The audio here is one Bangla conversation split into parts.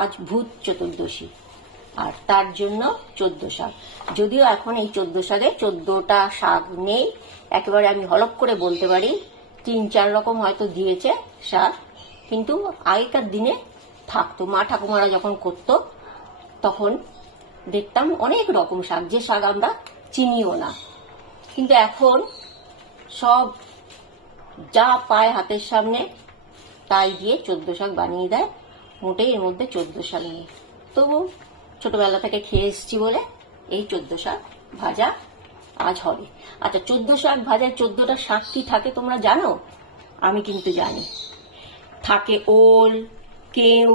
আজ ভূত চতুর্দশী। আর তার জন্য চোদ্দ শাক যদিও এখন এই চোদ্দ শাকে চোদ্দটা শাক নেই। একেবারে আমি হলপ করে বলতে পারি, তিন চার রকম হয়তো দিয়েছে শাক কিন্তু আগেকার দিনে থাকতো, মা ঠাকুমারা যখন করতো, তখন দেখতাম অনেক রকম শাক, যে শাক আমরা চিনিও না। কিন্তু এখন সব যা পায় হাতের সামনে, তাই দিয়ে চোদ্দ শাক বানিয়ে দেয়। মোটেই এর মধ্যে চোদ্দ শাক নেই। তবু ছোটবেলা থেকে খেয়ে এসছি বলে এই চোদ্দ শাক ভাজা আজ হবে। আচ্ছা চোদ্দ শাক ভাজায় চোদ্দটা শাক কি থাকে তোমরা জানো? আমি কিন্তু জানি। থাকে ওল, কেউ,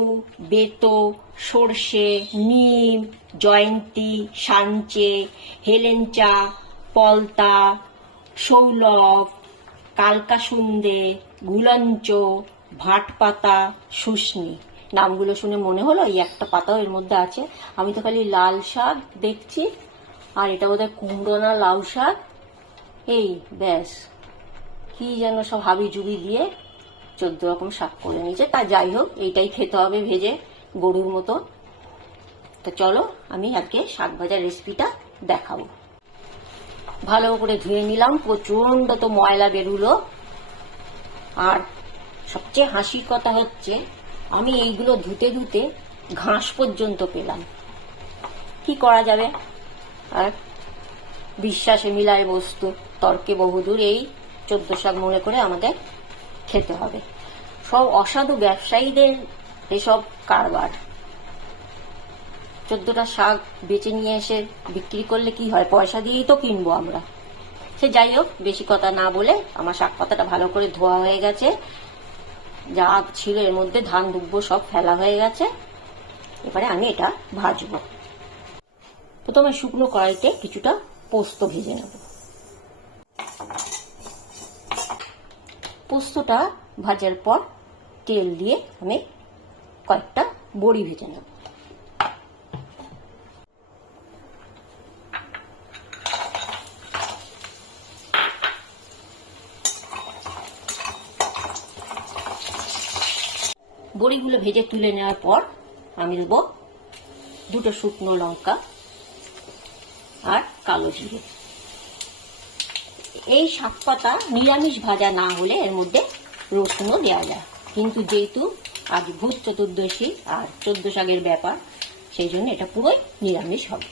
বেতো, সর্ষে, নিম, জয়ন্তী, সাঞ্চে, হেলেঞ্চা, পলতা, সৌলভ, কালকাসুন্দে, গুলঞ্চ, ভাটপাতা শুষ্নি নামগুলো শুনে মনে হলো, এই একটা পাতাও এর মধ্যে আছে। আমি তো খালি লাল শাক দেখছি, আর এটা বোধহয় কুমড়ো না লাউ শাক। এই ব্যাস, কি যেন সব হাবি জুবি দিয়ে চোদ্দ রকম শাক করে নিয়েছে। তা যাই হোক, এইটাই খেতে হবে ভেজে গরুর মতো তো চলো, আমি আজকে শাক ভাজার রেসিপিটা দেখাবো। ভালো করে ধুয়ে নিলাম প্রচণ্ড তো ময়লা বেরুলো। আর সবচেয়ে হাসির কথা হচ্ছে আমি এইগুলো ধুতে ধুতে ঘাস পর্যন্ত পেলাম। কি করা যাবে? আর বিশ্বাসে মিলায় বস্তু, তর্কে বহুদূর এই চোদ্দ শাক মনে করে আমাদের খেতে হবে। সব অসাধু ব্যবসায়ীদের এসব কারবার। চোদ্দটা শাক বেচে নিয়ে এসে বিক্রি করলে কি হয়? পয়সা দিয়েই তো কিনবো আমরা। সে যাই হোক, বেশি কথা না বলে আমার শাক পাতাটা ভালো করে ধোয়া হয়ে গেছে। যা ছিল এর মধ্যে ধান দুব্বো সব ফেলা হয়ে গেছে। এবারে আমি এটা ভাজব। প্রথমে শুকনো কড়াইতে কিছুটা পোস্ত ভেজে নেব। পোস্তটা ভাজার পর তেল দিয়ে আমি কয়েকটা বড়ি ভেজে নেব। বড়িগুলো ভেজে তুলে নেওয়ার পর আমি দেবো দুটো শুকনো লঙ্কা আর কালো জিরে। এই শাক পাতা নিরামিষ ভাজা না হলে এর মধ্যে রসুনও দেওয়া যায়। কিন্তু যেহেতু আজ ভূত চতুর্দশী আর চোদ্দ শাকের ব্যাপার, সেই জন্য এটা পুরোই নিরামিষ হবে।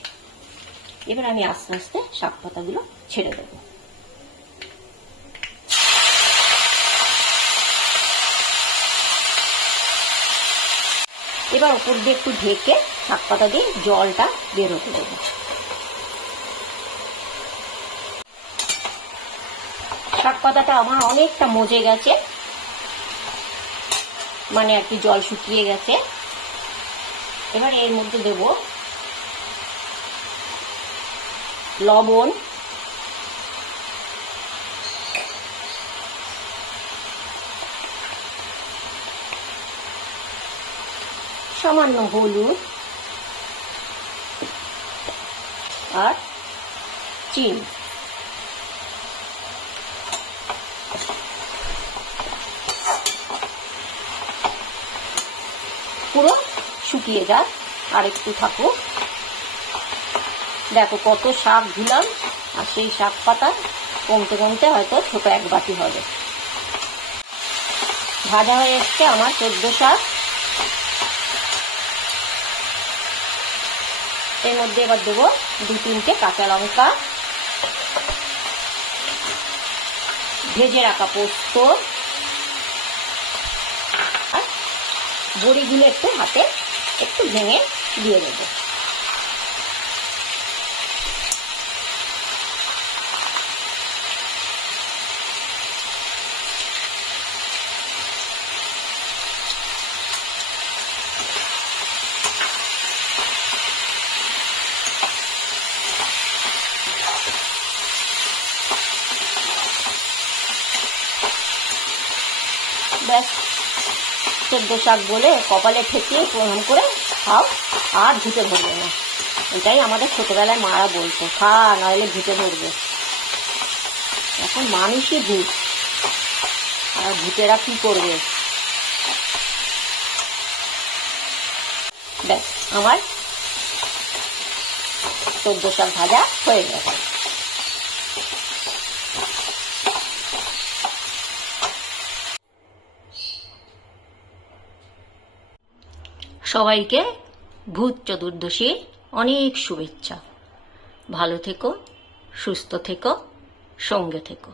এবার আমি আস্তে আস্তে শাক পাতাগুলো ছেড়ে দেবো। এবার ওপর দিয়ে একটু ঢেকে শাক পাতা দিয়ে জলটা বেরোতে দেবো শাক পাতাটা আমার অনেকটা মজে গেছে। মানে আর কি জল শুকিয়ে গেছে। এবার এর মধ্যে দেব লবণ। সামান্য হলুদ আর চিনি। পুরো শুকিয়ে যাক আর একটু থাকুক। দেখো কত শাক ধুলাম আর সেই শাক পাতা কমতে কমতে হয়তো ছোট এক বাটি হবে। ভাজা হয়ে এসছে আমার চোদ্দ শাক। এর মধ্যে এবার দেবো দু তিনটে কাঁচা লঙ্কা। ভেজে রাখা পোস্ত। বড়িগুলো একটু হাতে একটু ভেঙে দিয়ে দেবো। ব্যাস। চোদ্দ শাক বলে কপালে ঠেকিয়ে প্রণাম করে খাও, আর ভুটে ধরবে না। এটাই আমাদের ছোটবেলায় মারা বলতো, খা নইলে ভুটে ধরবে এখন মানুষই ভূত। আর ভূতেরা কী করবে? ব্যাস, আমার চোদ্দ শাক ভাজা হয়ে গেছে। সবাইকে ভূত চতুর্দশীর অনেক শুভেচ্ছা। ভালো থেকো সুস্থ থেকো সঙ্গে থেকো।